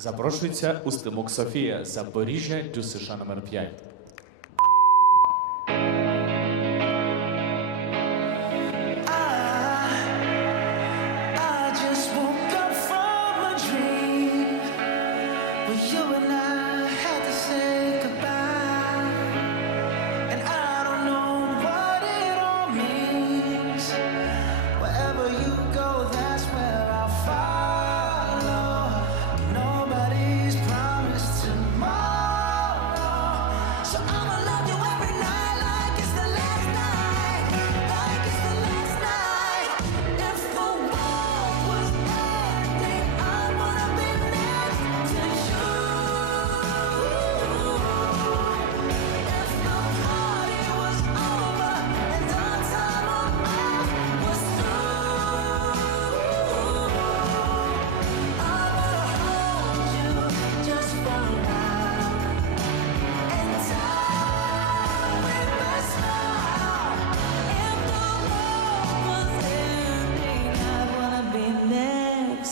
Запрошується у Устимок Софія Запоріжжя дюсиша номер 5 You and I had the same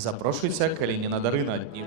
Запрошується Калініна Дарина. Днів.